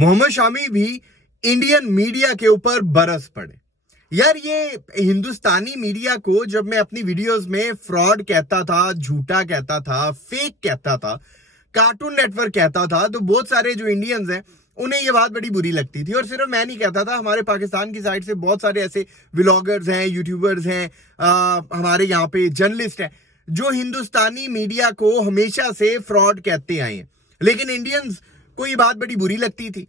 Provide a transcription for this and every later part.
मोहम्मद शामी भी Indian media के ऊपर बरस पड़े। यार ये हिंदुस्तानी मीडिया को जब मैं अपनी वीडियोस में फ्रॉड कहता था, झूठा कहता था, फेक कहता था, कार्टून नेटवर्क कहता था, तो बहुत सारे जो इंडियंस हैं उन्हें ये बात बड़ी बुरी लगती थी। और सिर्फ मैं नहीं कहता था, हमारे पाकिस्तान की साइड से बहुत सारे ऐसे व्लॉगर्स हैं, यूट्यूबर्स हैं, हमारे यहाँ पे जर्नलिस्ट हैं जो हिंदुस्तानी मीडिया को हमेशा से फ्रॉड कहते आए हैं, लेकिन इंडियंस को ये बात बड़ी बुरी लगती थी।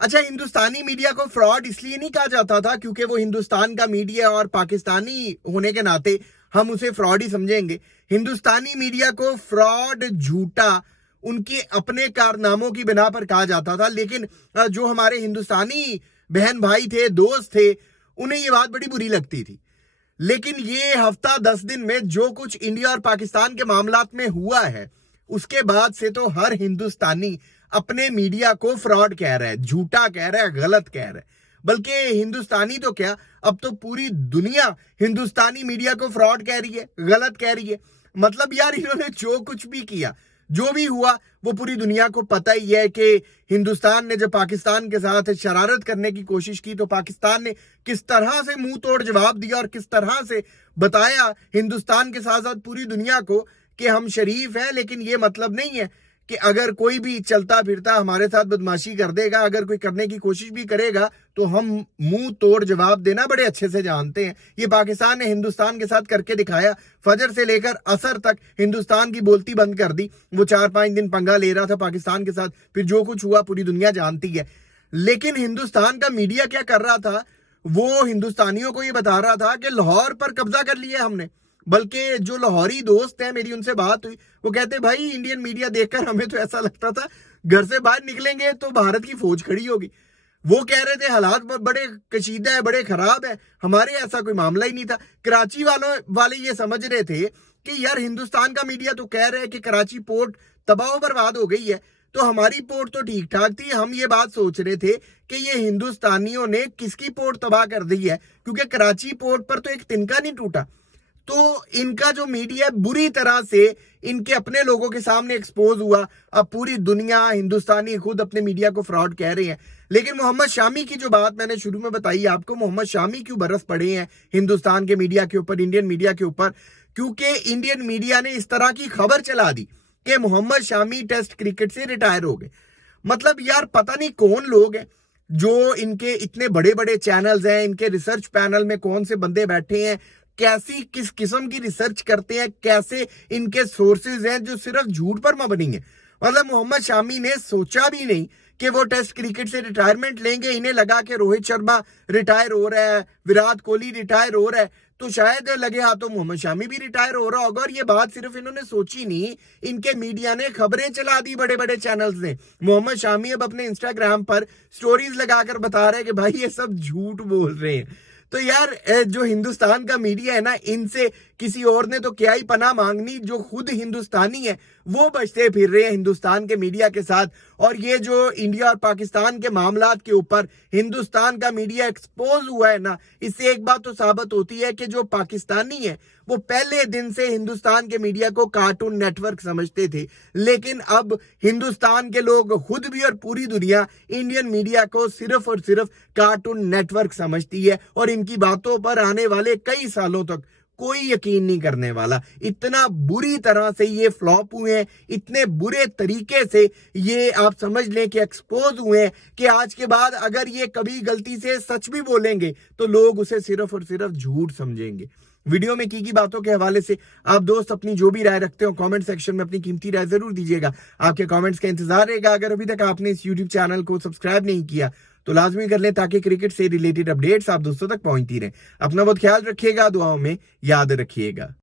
अच्छा, हिंदुस्तानी मीडिया को फ्रॉड इसलिए नहीं कहा जाता था क्योंकि वो हिंदुस्तान का मीडिया और पाकिस्तानी होने के नाते हम उसे फ्रॉड ही समझेंगे। हिंदुस्तानी मीडिया को फ्रॉड, झूठा, उनके अपने कारनामों की बिना पर कहा जाता था, लेकिन जो हमारे हिंदुस्तानी बहन भाई थे, दोस्त थे, उन्हें ये बात बड़ी बुरी लगती थी। लेकिन ये हफ्ता 10 दिन में जो कुछ इंडिया और पाकिस्तान के मामलात में हुआ है, उसके बाद से तो हर हिंदुस्तानी अपने मीडिया को फ्रॉड कह रहा है, झूठा कह रहा है, गलत कह रहा है। बल्कि हिंदुस्तानी तो क्या, अब तो पूरी दुनिया हिंदुस्तानी मीडिया को फ्रॉड कह रही है, गलत कह रही है। मतलब यार इन्होंने जो कुछ भी किया, जो भी हुआ, वो पूरी दुनिया को पता ही है कि हिंदुस्तान ने जब पाकिस्तान के साथ शरारत करने की कोशिश की तो पाकिस्तान ने किस तरह से मुंह तोड़ जवाब दिया और किस तरह से बताया हिंदुस्तान के साथ साथ पूरी दुनिया को कि हम शरीफ हैं, लेकिन ये मतलब नहीं है कि अगर कोई भी चलता फिरता हमारे साथ बदमाशी कर देगा, अगर कोई करने की कोशिश भी करेगा तो हम मुंह तोड़ जवाब देना बड़े अच्छे से जानते हैं। ये पाकिस्तान ने हिंदुस्तान के साथ करके दिखाया। फजर से लेकर असर तक हिंदुस्तान की बोलती बंद कर दी। वो 4-5 दिन पंगा ले रहा था पाकिस्तान के साथ, फिर जो कुछ हुआ पूरी दुनिया जानती है। लेकिन हिंदुस्तान का मीडिया क्या कर रहा था, वो हिंदुस्तानियों को ये बता रहा था कि लाहौर पर कब्जा कर लिया हमने। बल्कि जो लाहौरी दोस्त हैं, मेरी उनसे बात हुई, वो कहते भाई इंडियन मीडिया देखकर हमें तो ऐसा लगता था घर से बाहर निकलेंगे तो भारत की फौज खड़ी होगी। वो कह रहे थे हालात बड़े कशीदा है, बड़े खराब है, हमारे ऐसा कोई मामला ही नहीं था। कराची वाले ये समझ रहे थे कि यार हिंदुस्तान का मीडिया तो कह रहे हैं कि कराची पोर्ट तबाह बर्बाद हो गई है, तो हमारी पोर्ट तो ठीक ठाक थी। हम ये बात सोच रहे थे कि ये हिंदुस्तानियों ने किसकी पोर्ट तबाह कर दी है, क्योंकि कराची पोर्ट पर तो एक तिनका नहीं टूटा। तो इनका जो मीडिया बुरी तरह से इनके अपने लोगों के सामने एक्सपोज हुआ। अब पूरी दुनिया, हिंदुस्तानी खुद अपने मीडिया को फ्रॉड कह रहे हैं। लेकिन मोहम्मद शामी की जो बात मैंने शुरू में बताई आपको, मोहम्मद शामी क्यों बरस पड़े हैं हिंदुस्तान के मीडिया के ऊपर, इंडियन मीडिया के ऊपर, क्योंकि इंडियन मीडिया ने इस तरह की खबर चला दी कि मोहम्मद शामी टेस्ट क्रिकेट से रिटायर हो गए। मतलब यार पता नहीं कौन लोग हैं जो इनके इतने बड़े बड़े चैनल्स हैं, इनके रिसर्च पैनल में कौन से बंदे बैठे हैं, कैसी किस किस्म की रिसर्च करते हैं, कैसे इनके सोर्सेज हैं जो सिर्फ झूठ पर मबनी है। मतलब मोहम्मद शामी ने सोचा भी नहीं कि वो टेस्ट क्रिकेट से रिटायरमेंट लेंगे। इन्हें लगा कि रोहित शर्मा रिटायर हो रहा है, विराट कोहली रिटायर हो रहा है, तो शायद लगे हाथों मोहम्मद शामी भी रिटायर हो रहा होगा। और ये बात सिर्फ इन्होंने सोची नहीं, इनके मीडिया ने खबरें चला दी, बड़े बड़े चैनल्स ने। मोहम्मद शामी अब अपने इंस्टाग्राम पर स्टोरीज लगाकर बता रहे हैं कि भाई ये सब झूठ बोल रहे हैं। तो यार जो हिंदुस्तान का मीडिया है ना, इनसे किसी और ने तो क्या ही पनाह मांगनी, जो खुद हिंदुस्तानी है वो बचते फिर रहे हैं हिंदुस्तान के मीडिया के साथ। और ये जो इंडिया और पाकिस्तान के मामलात के ऊपर हिंदुस्तान का मीडिया एक्सपोज हुआ है ना, इससे एक बात तो साबित होती है कि जो पाकिस्तानी है वो पहले दिन से हिंदुस्तान के मीडिया को कार्टून नेटवर्क समझते थे। लेकिन अब हिंदुस्तान के लोग खुद भी और पूरी दुनिया इंडियन मीडिया को सिर्फ और सिर्फ कार्टून नेटवर्क समझती है। और इनकी बातों पर आने वाले कई सालों तक कोई यकीन नहीं करने वाला। इतना बुरी तरह से ये फ्लॉप हुए हैं, इतने बुरे तरीके से ये आप समझ लें कि एक्सपोज हुए हैं कि आज के बाद अगर ये कभी गलती से सच भी बोलेंगे तो लोग उसे सिर्फ और सिर्फ झूठ समझेंगे। वीडियो में की बातों के हवाले से आप दोस्त अपनी जो भी राय रखते हो कमेंट सेक्शन में अपनी कीमती राय जरूर दीजिएगा। आपके कमेंट्स का इंतजार रहेगा। अगर अभी तक आपने इस यूट्यूब चैनल को सब्सक्राइब नहीं किया तो लाजमी कर लें, ताकि क्रिकेट से रिलेटेड अपडेट्स आप दोस्तों तक पहुंचती रहे। अपना बहुत ख्याल रखिएगा, दुआओं में याद रखिएगा।